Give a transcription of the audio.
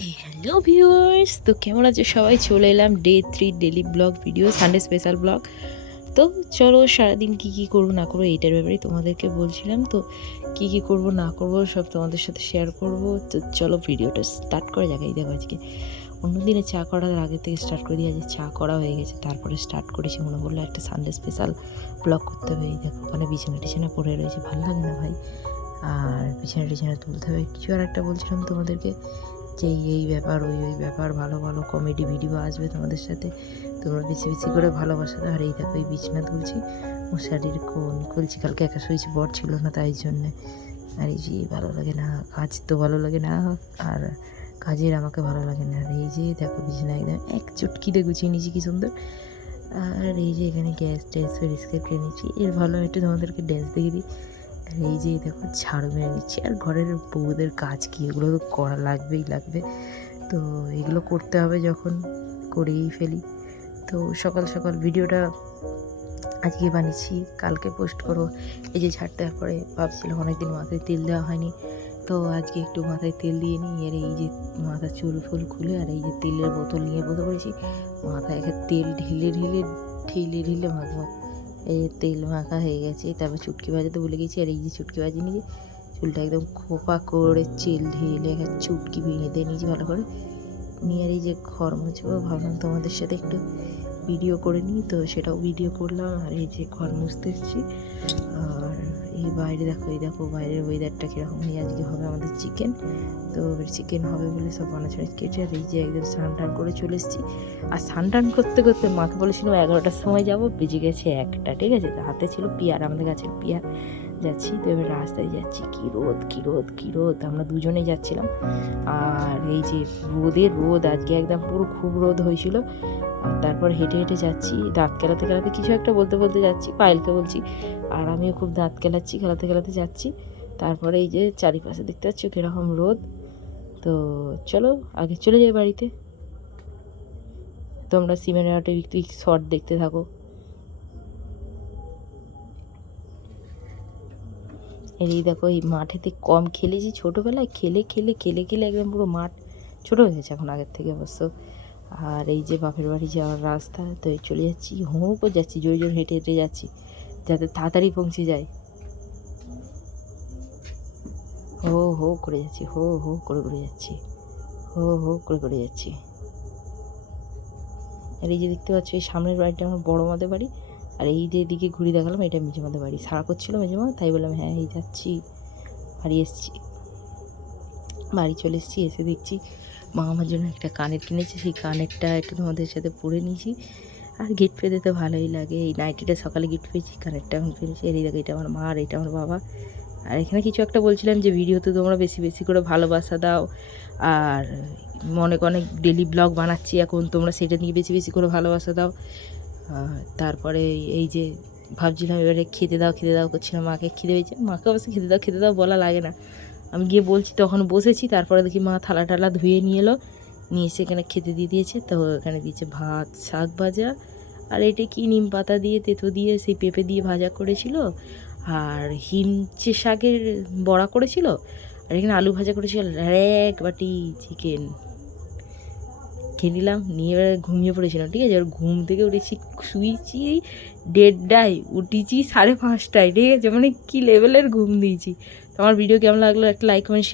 Hello viewers, তো কেমন আছে সবাই? চলে এলাম day three daily blog video Sunday special blog তো চলো সারাদিন কি কি করব, না করব, এইটার ব্যাপারে তোমাদেরকে বলছিলাম। তো কি কি করব, না করব, সব তোমাদের সাথে শেয়ার করব। তো চলো ভিডিওটা স্টার্ট করা যাক, এই দেখো আজকে। অন্য দিনে চা করার আগে থেকে স্টার্ট করে দিয়ে আজকে চা করা হয়ে গেছে। তারপরে স্টার্ট করেছি, মনে করল একটা সানডে স্পেশাল ব্লগ করতে হবে, এই দেখো, ওখানে বিছানা টিছানা পড়ে রয়েছে, ভালো লাগে না ভাই। আর বিছানা টিছানা তুলতে হবে, কিছু আর একটা বলছিলাম তোমাদেরকে। যে এই ব্যাপার, ওই ওই ব্যাপার, ভালো ভালো কমেডি ভিডিও আসবে তোমাদের সাথে। তোমরা বেশি বেশি করে ভালোবাসা আর এই দেখো, এই বিছনা তুলছি। মশারির কোন খুলছি। কালকে একা শুয়েছি, বর ছিল না তাই জন্যে। আর এই যে, ভালো লাগে না, কাজ তো ভালো লাগে না। আর কাজের আমাকে ভালো লাগে না। আর এই যে, দেখো বিছানা একদম এক চুটকিতে গুছিয়ে নিয়েছি, কি সুন্দর। আর এই যে, এখানে গ্যাস ট্যাস পরিষ্কার করে নিচ্ছি এর ভালো, একটু তোমাদেরকে ড্যান্স দেখে দিই। আর এই যে দেখো, ঝাড়ু মেরে নিচ্ছি। আর ঘরের বউদের কাজ কি? এগুলো তো করা লাগবেই লাগবে। তো এগুলো করতে হবে যখন, করেই ফেলি। তো সকাল সকাল ভিডিওটা আজকে বানিয়েছি, কালকে পোস্ট করো এই যে ঝাড় দেওয়ার পরে ভাবছিলাম অনেকদিন মাথায় তেল দেওয়া হয়নি। তো আজকে একটু মাথায় তেল দিয়ে নিই। আর এই যে মাথা চুল ফুল খুলে আর এই যে তেলের বোতল নিয়ে বসে পড়েছি। মাথায় একে তেল ঢেলে ঢেলে ঢেলে ঢেলে মাখবো। এই তেল মাখা হয়ে গেছে, তারপর চুটকি ভাজাতে ভুলে গেছি, আর এই যে চুটকি ভাজি নিয়েছি, চুলটা একদম খোপা করে চেল ঢেলে একটা চুটকি ভেঙে দিয়ে নিয়েছি ভালো করে। নিয়ে আর এই যে ঘর মুছবো, ভাবলাম তোমাদের সাথে একটু ভিডিও করে নিই, তো সেটাও ভিডিও করলাম। আর এই যে ঘর মুছতে এসেছি আর এই বাইরে দেখো, এই দেখো বাইরের ওয়েদারটা কীরকম। এই আজকে হবে আমাদের চিকেন তো চিকেন হবে বলে সব বানাচাড়ি কেটে আর এই যে একদম স্নান টান করে চলে এসেছি। আর স্নান টান করতে করতে মাকে বলেছিলাম, এগারোটার সময় যাব। বেজে গেছে একটা, ঠিক আছে? হাতে ছিল পিয়ার, আমাদের গাছের পিয়ার। যাচ্ছি, তো এবার রাস্তায় যাচ্ছি। কী রোদ কী রোদ কী রোদ? আমরা দুজনেই যাচ্ছিলাম। আর এই যে রোদের রোদ, আজকে একদম পুরো খুব রোদ হয়েছিল। তারপর হেঁটে হেঁটে যাচ্ছি, দাঁত কেলাতে কেলাতে কিছু একটা বলতে বলতে যাচ্ছি, পায়েলকে বলছি। আর আমিও খুব দাঁত কেলাচ্ছি খেলাতে খেলাতে যাচ্ছি। তারপরে এই যে চারিপাশে দেখতে পাচ্ছ কীরকম রোদ। তো চলো, আগে চলে যাই বাড়িতে। তোমরা সিমেন্টের আটে শর্ট দেখতে থাকো। এই দেখো, এই মাঠেতে কম খেলেছি ছোটোবেলায়, খেলে খেলে খেলে খেলে একদম পুরো মাঠ ছোটো হয়ে গেছে এখন আগের থেকে অবশ্য। আর এই যে বাপের বাড়ি যাওয়ার রাস্তা, তো এই চলে যাচ্ছি, হোঁ, করে যাচ্ছি, জোর জোর হেঁটে হেঁটে যাচ্ছি, যাতে তাড়াতাড়ি পৌঁছে যায় হো হো, করে যাচ্ছি, হো হো, করে করে যাচ্ছি, হো হো, করে করে যাচ্ছি। আর এই যে দেখতে পাচ্ছ, এই সামনের বাড়িটা আমার বড় মাদের বাড়ি আর এই যে দিকে ঘুরে দেখালাম, এটা মেজে মাদের বাড়ি। সারা করছিল মেজে মা তাই বললাম হ্যাঁ এই যাচ্ছি। বাড়ি এসছি। বাড়ি চলে এসেছি, এসে দেখছি মা আমার জন্য একটা কানের কিনেছে। সেই কানেরটা একটু তোমাদের সাথে পরে নিয়েছি। আর গিফট পেতে তো ভালোই লাগে। এই নাইটিটা সকালে গিফট পেয়েছি, কানেরটা এখন পেয়েছি এই দেখো, এটা আমার মা আর এটা আমার বাবা। আর এখানে কিছু একটা বলছিলাম যে, ভিডিওতে তোমরা বেশি বেশি করে ভালোবাসা দাও। আর অনেক অনেক ডেলি ব্লগ বানাচ্ছি এখন, তোমরা সেটা নিয়ে বেশি বেশি করে ভালোবাসা দাও। তারপরে এই যে ভাবছিলাম এবারে খেতে দাও খেতে দাও করছিলাম, মাকে খিদে হয়েছে মাকে অবশ্য খেতে দাও খেতে দাও বলা লাগে না। আমি গিয়ে বলছি, তখন বসেছি, তারপরে দেখি মা থালা টালা ধুয়ে নিয়ে এলো। নিয়ে এসে এখানে খেতে দিয়ে দিয়েছে, তো এখানে দিয়েছে ভাত, শাক ভাজা। আর এটা কি নিম পাতা দিয়ে, তেঁতো দিয়ে, সেই পেঁপে দিয়ে ভাজা করেছিল। আর হিমচে শাকের বড়া করেছিল, আর এখানে আলু ভাজা করেছিল আর বাটি চিকেন খেয়ে নিলাম, নিয়ে এবার ঘুমিয়ে পড়েছিলাম, ঠিক আছে? এবার ঘুম থেকে উঠেছি, শুয়েছি, দেড়টায় উঠেছি, সাড়ে পাঁচটায়, ঠিক আছে? মানে কী লেভেলের ঘুম দিয়েছি। তো আমার ভিডিও কেমন লাগল, একটা লাইক কমেন্ট শেয়ার